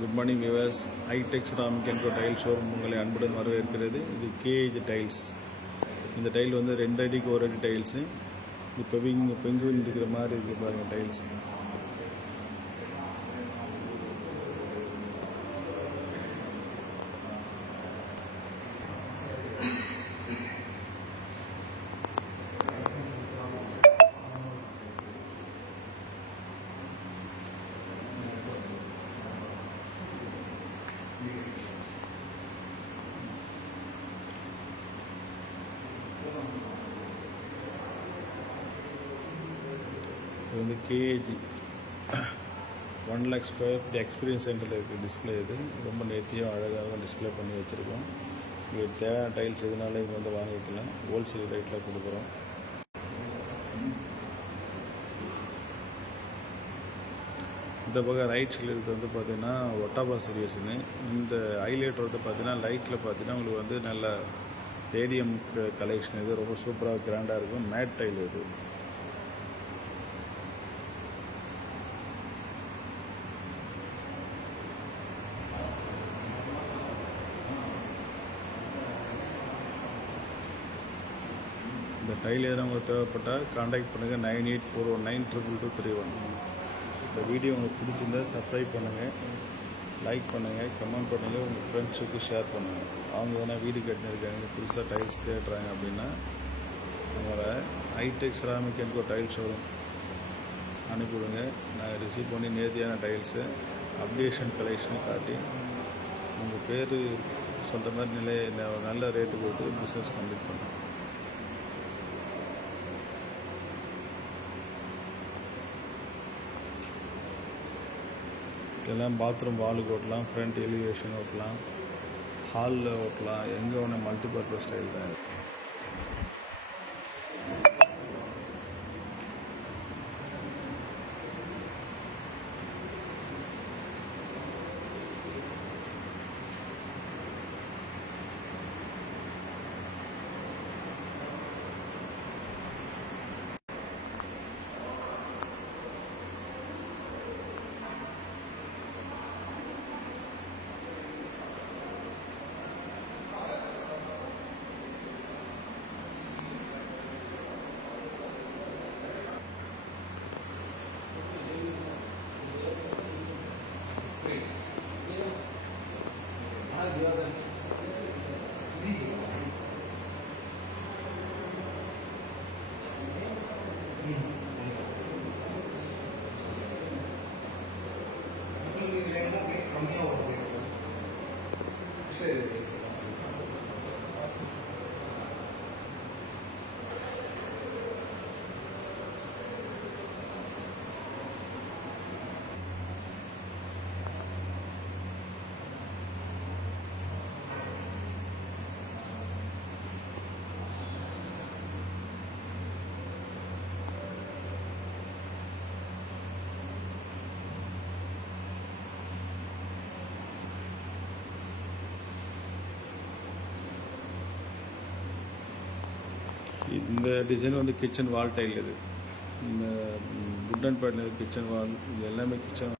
Good morning viewers. Hitech ceramic என்கோ tile showroom உங்களை அன்புடன் வரவேற்கிறது. இது கேஏஜ் டைல்ஸ். இந்த டைல் வந்து 2 அடிக்கு 1 அடி டைல்ஸு. இப்போ பெங்குவின் இருக்கிற மாதிரி இருக்குது பாருங்கள் டைல்ஸ். இது வந்து KAG 1 lakh square feet experience சென்டரில் இருக்குது டிஸ்பிளே. இது ரொம்ப நேர்த்தியாக அழகாக டிஸ்பிளே பண்ணி வச்சுருக்கோம். உங்களுக்கு தேவையான டைல்ஸ் எதுனாலும் இங்கே வந்து வாங்கிக்கலாம். ஹோல்சேல் ரேட்டில் கொடுக்குறோம். இந்த பக்கம் ரைட் சைடில் இருக்கிறது வந்து பார்த்தீங்கன்னா ஒட்டாபா சீரியஸ்னு. இந்த ஹைலைட்டர் வந்து பார்த்தீங்கன்னா லைட்டில் பார்த்தீங்கன்னா உங்களுக்கு வந்து நல்ல ரேடியம் கலெக்ஷன். இது ரொம்ப சூப்பராக கிராண்டாக இருக்கும். மேட் டைல் இது. இந்த டைல் எதாவது உங்களுக்கு தேவைப்பட்டால் கான்டாக்ட் பண்ணுங்கள். 9841922231. இந்த வீடியோ உங்களுக்கு பிடிச்சிருந்தா சப்ஸ்கிரைப் பண்ணுங்கள், லைக் பண்ணுங்கள், கமெண்ட் பண்ணுங்கள், உங்கள் ஃப்ரெண்ட்ஸுக்கு ஷேர் பண்ணுங்கள். அவங்க எதனா வீடு கட்டினிருக்காங்க, புதுசாக டைல்ஸ் தேடுறாங்க அப்படின்னா அவங்கள ஹைடெக் செராமிக் என்கோ டைல் ஷோரூம் அனுப்பிவிடுங்க. நாங்கள் ரிசீவ் பண்ணி நேர்த்தியான டைல்ஸு அப்டேஷன் கலெக்ஷனை காட்டி உங்கள் பேர் சொல்கிற மாதிரி நல்ல ரேட்டு கொடுத்து பிஸ்னஸ் கம்ப்ளீட் பண்ணுங்கள். இதெல்லாம் பாத்ரூம் வாலுக்கு ஓட்டலாம், ஃப்ரண்ட் எலிவேஷன் ஓட்டலாம், ஹாலில் ஓட்டலாம், எங்கே வேணால் மல்டிபர்பஸ் ஸ்டைல் தான். இந்த டிசைன் வந்து கிச்சன் வால் டைல். இது இந்த வுட் அண்ட் பேட்டர்ன் கிச்சன் வால், இது எல்லாமே கிச்சன்